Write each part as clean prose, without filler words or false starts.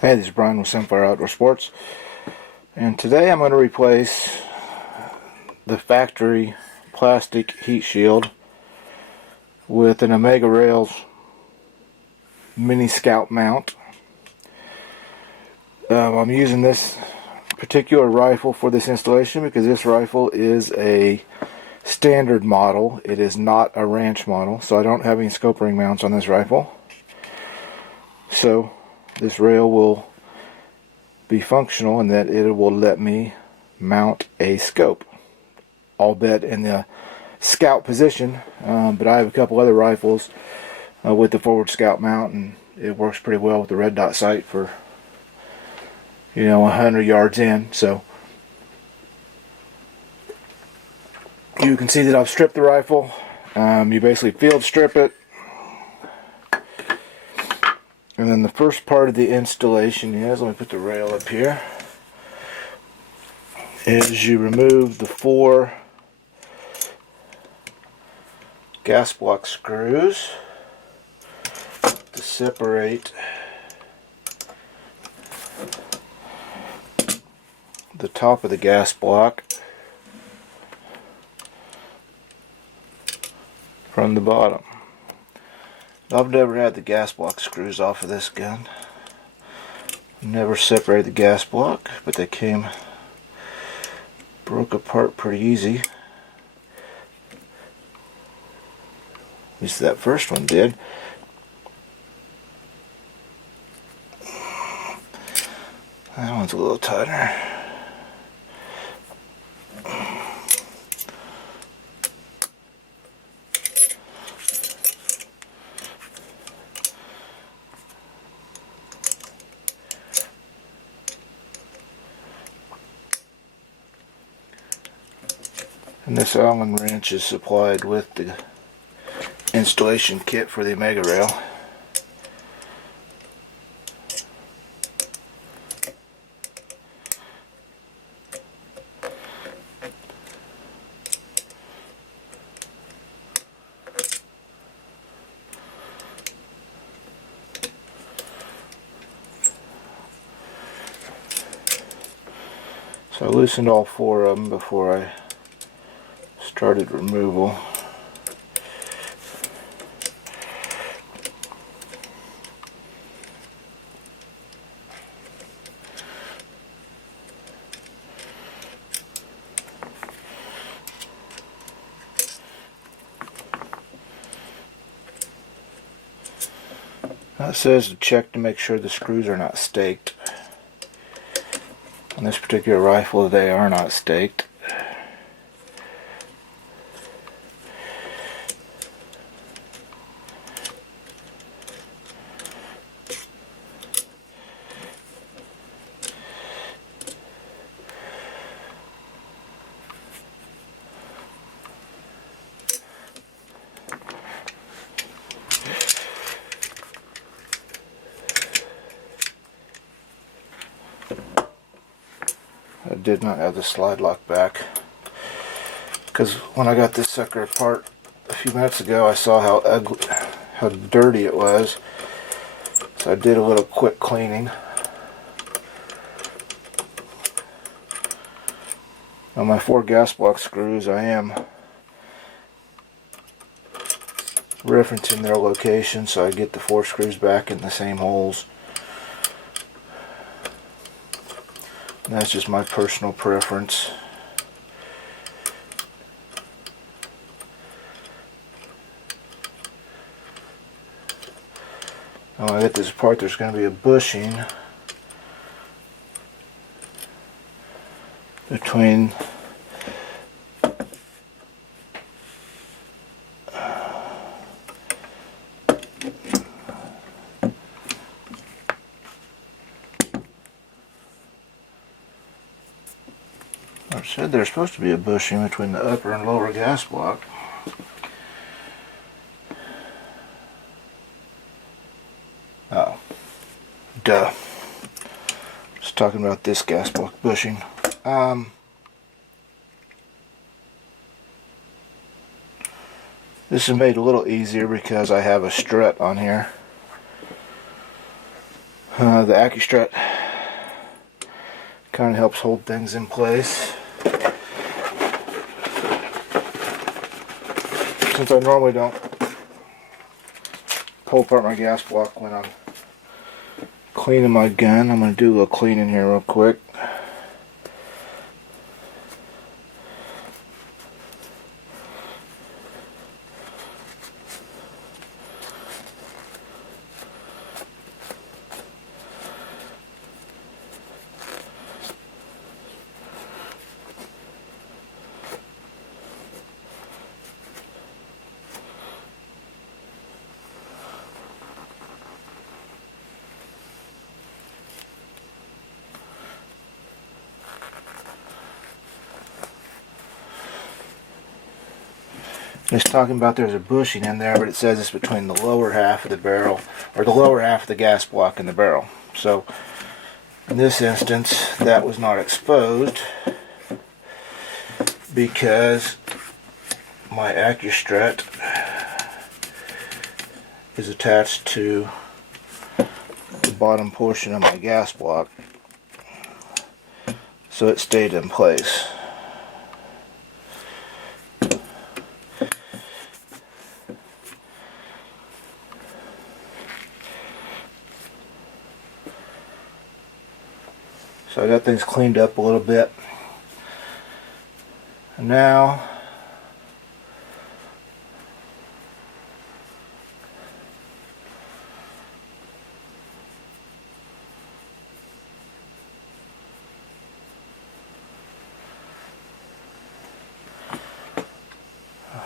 Hey, this is Brian with Simfire Outdoor Sports, and today I'm going to replace the factory plastic heat shield with an Amega Rail Mini Scout Mount. I'm using this particular rifle for this installation because this rifle is a standard model. It is not a ranch model, so I don't have any scope ring mounts on this rifle. So this rail will be functional in that it will let me mount a scope, albeit in the scout position, but I have a couple other rifles with the forward scout mount, and it works pretty well with the red dot sight for 100 yards in. So you can see that I've stripped the rifle. You basically field strip it, and then the first part of the installation is, let me put the rail up here, is you remove the 4 gas block screws to separate the top of the gas block from the bottom. I've never had the gas block screws off of this gun. Never separated the gas block, but they broke apart pretty easy. At least that first one did. That one's a little tighter. And this Allen wrench is supplied with the installation kit for the Amega Rail. So I loosened all 4 of them before I started removal. Now it says to check to make sure the screws are not staked. On this particular rifle, they are not staked. I did not have the slide lock back, because when I got this sucker apart a few minutes ago, I saw how ugly, how dirty it was. So I did a little quick cleaning. On my 4 gas block screws, I am referencing their location so I get the 4 screws back in the same holes. And that's just my personal preference. When I get this apart, there's going to be a bushing between I said there's supposed to be a bushing between the upper and lower gas block. Oh, duh. Just talking about this gas block bushing. This is made a little easier because I have a strut on here. The AccuStrut kind of helps hold things in place. Since I normally don't pull apart my gas block when I'm cleaning my gun, I'm going to do a little cleaning here real quick. It's talking about there's a bushing in there, but it says it's between the lower half of the barrel, or the lower half of the gas block and the barrel. So in this instance, that was not exposed because my AccuStrut is attached to the bottom portion of my gas block, so it stayed in place. So I got things cleaned up a little bit. And now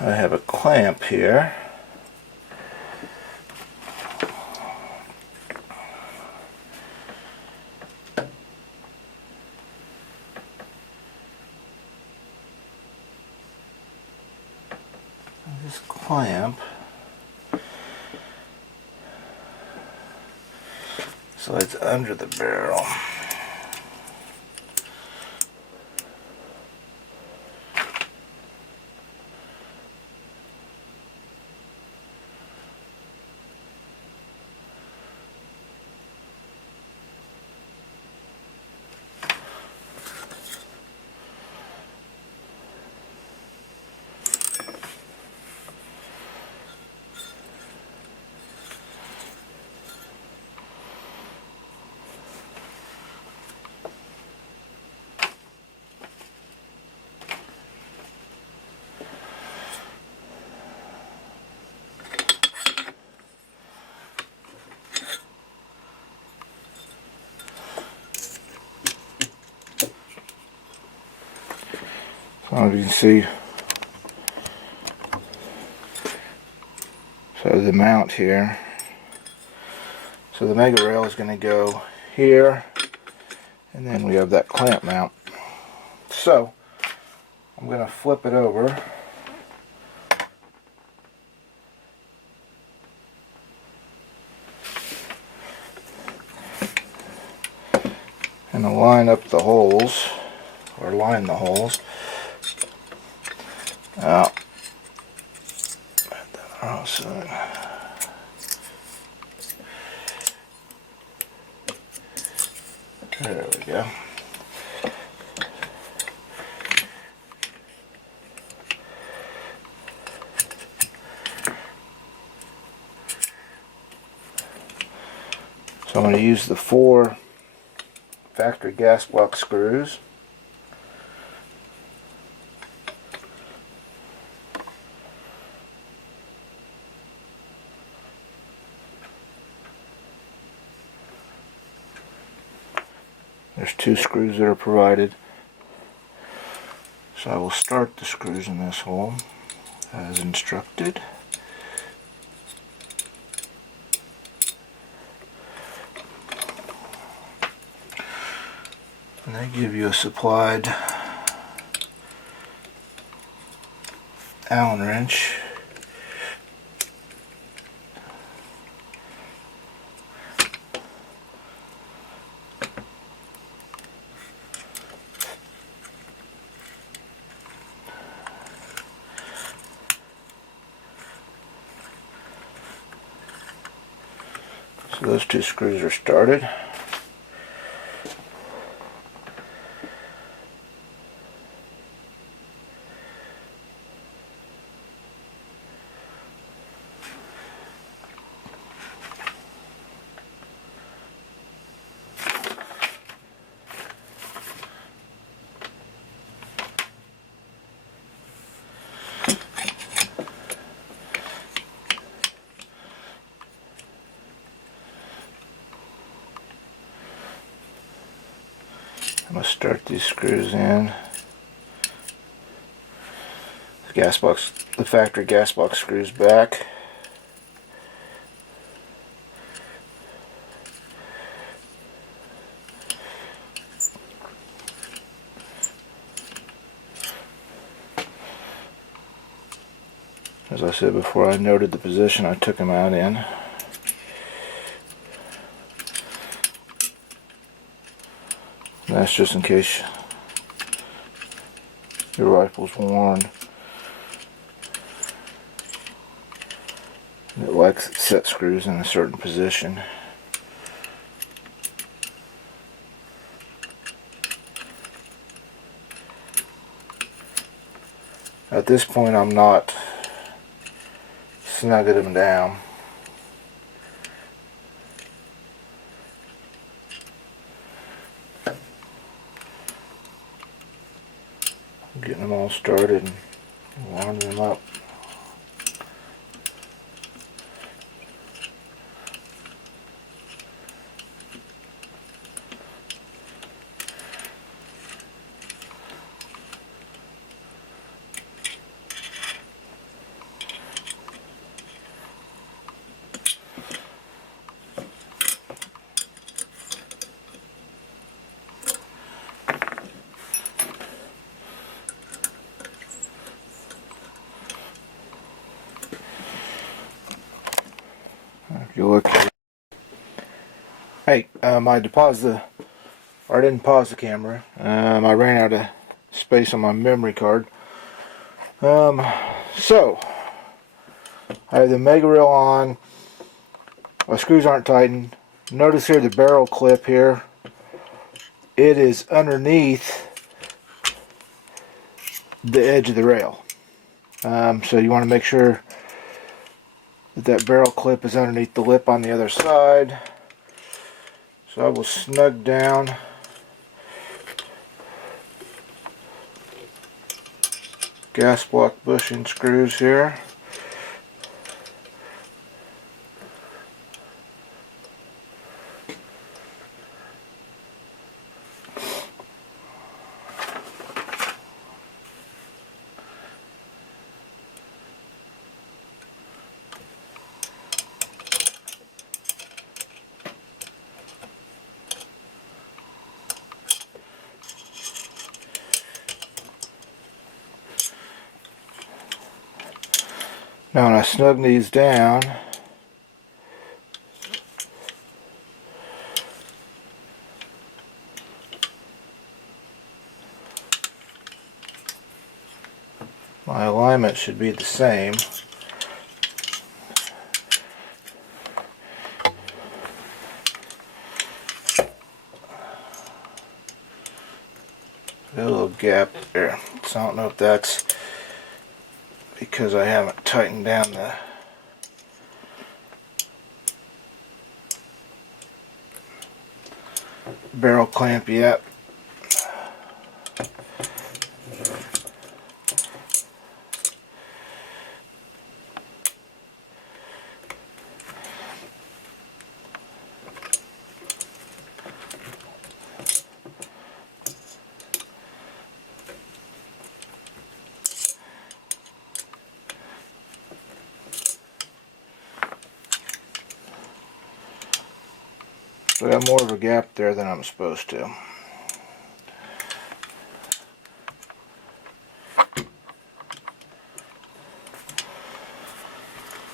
I have a clamp here. This clamp slides under the barrel. So you can see, so the mount here. So the Amega Rail is going to go here, and then we have that clamp mount. So I'm going to flip it over. And I'll line up the holes, or line the holes. Out. There we go. So I'm going to use the 4 factory gas block screws. There's 2 screws that are provided. So I will start the screws in this hole as instructed. And they give you a supplied Allen wrench. So those 2 screws are started. I'm going to start these screws in. The factory gas box screws back. As I said before, I noted the position I took them out in. And that's just in case your rifle's worn. It likes set screws in a certain position. At this point, I'm not snugging them down. I'm getting them all started and lining them up. If you look, hey, I didn't pause the camera. I ran out of space on my memory card. So I have the Amega Rail on. My screws aren't tightened. Notice here the barrel clip here. It is underneath the edge of the rail. So you want to make sure that barrel clip is underneath the lip on the other side. So I will snug down gas block bushing screws here. Now when I snug these down, my alignment should be the same. Got a little gap there, so I don't know if that's because I haven't tightened down the barrel clamp yet. So I got more of a gap there than I'm supposed to.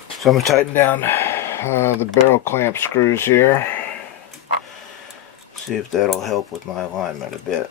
So I'm going to tighten down the barrel clamp screws here. See if that'll help with my alignment a bit.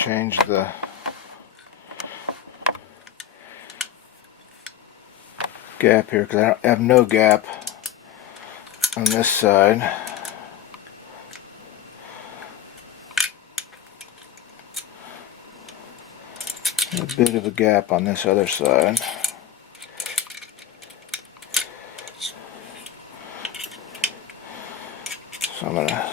change the gap here because I have no gap on this side. A bit of a gap on this other side. So I'm gonna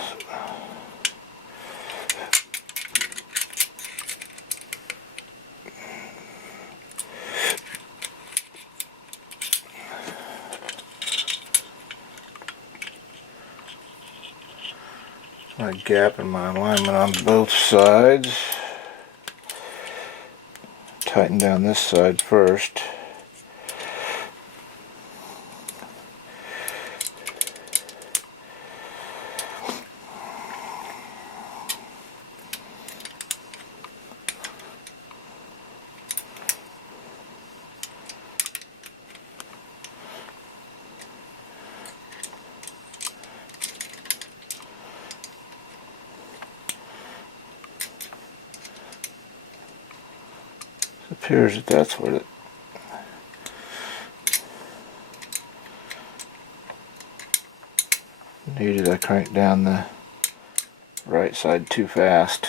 a gap in my alignment on both sides. Tighten down this side first. It appears that that's what it needed. I cranked down the right side too fast.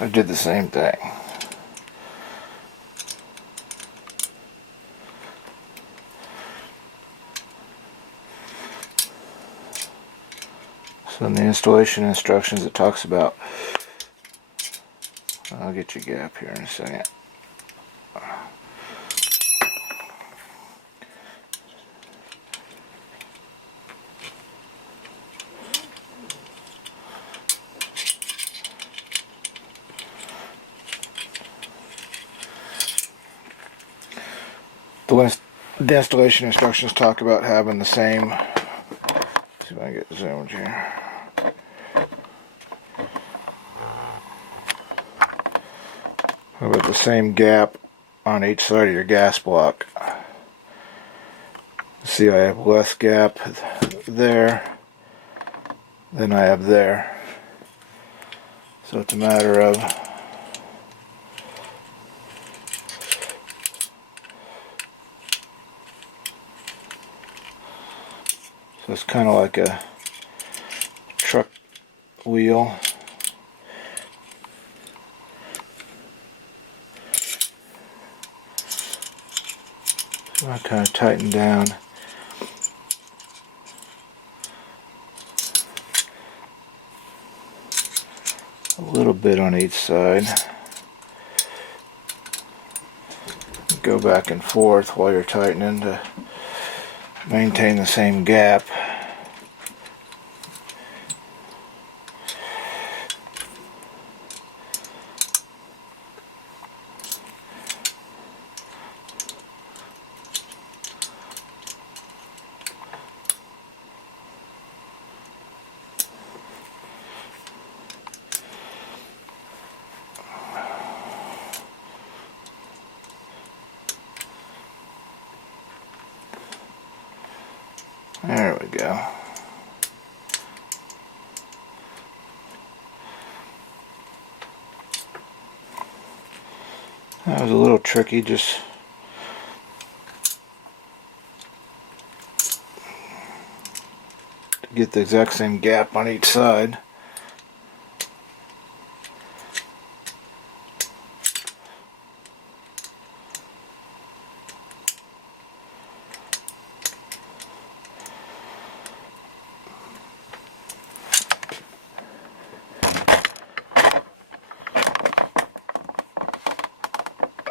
I did the same thing. So in the installation instructions it talks about, I'll get your gap here in a second. The installation instructions talk about having the same, let's see if I can get zoomed here. About the same gap on each side of your gas block. See, I have less gap there than I have there. So it's a matter of so it's kind of like a truck wheel. So I kind of tighten down a little bit on each side. Go back and forth while you're tightening to maintain the same gap. There we go. That was a little tricky, just to get the exact same gap on each side.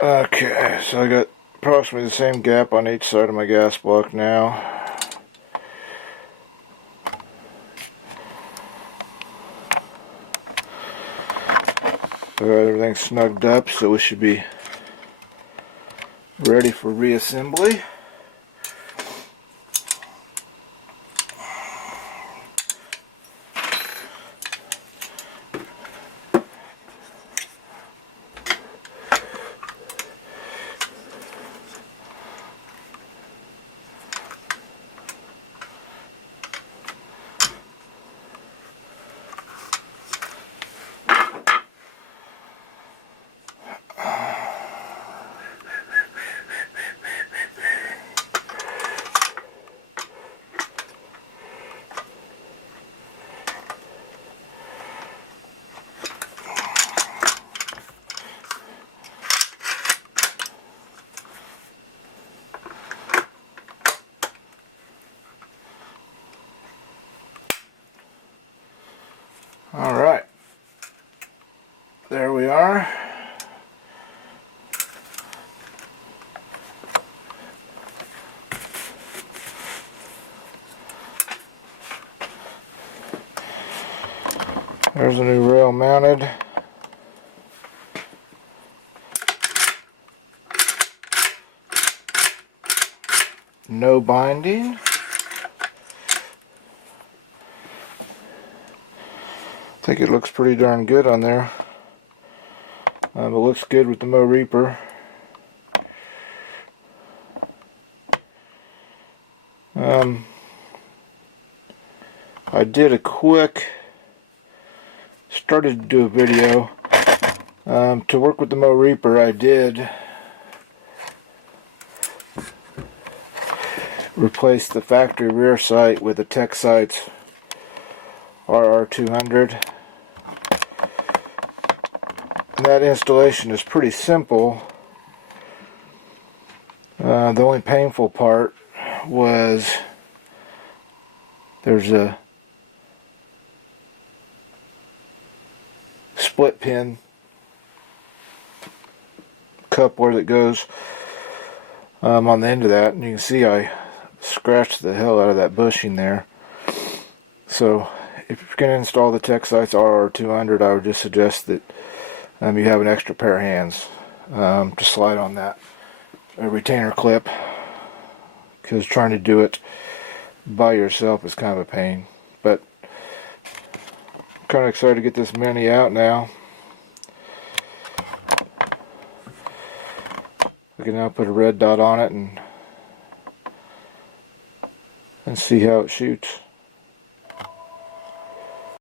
Okay, so I got approximately the same gap on each side of my gas block now. So everything's snugged up, so we should be ready for reassembly. Alright, there we are. There's a new rail mounted. No binding. I think it looks pretty darn good on there. It looks good with the Mow Reaper. I did a quick, started to do a video. To work with the Mow Reaper, I did replace the factory rear sight with a Tech Sights RR200. And that installation is pretty simple. The only painful part was there's a split pin coupler that goes on the end of that, and you can see I scratched the hell out of that bushing there. So if you're going to install the Tech Sights RR200, I would just suggest that you have an extra pair of hands to slide on that retainer clip, because trying to do it by yourself is kind of a pain. But I'm kind of excited to get this Mini out now. I can now put a red dot on it and see how it shoots.